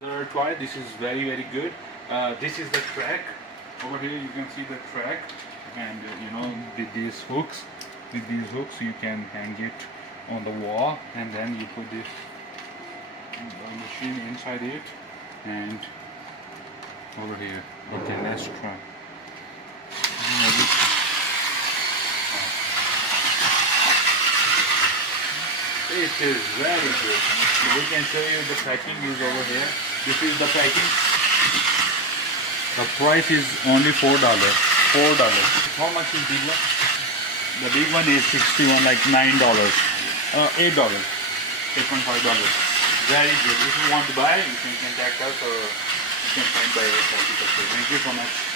Third toy, this is very good. This is the track. Over here you can see the track, and you know, with these hooks you can hang it on the wall, and then you put this machine inside it, and over here, okay, let's try. It is very good. We can show you the packing is over here. This is the packing. The price is only $4. How much is big one? The big one is 61, like $9. $8. $8.5. Very good. If you want to buy, you can contact us, or you can find by yourself. Thank you so much.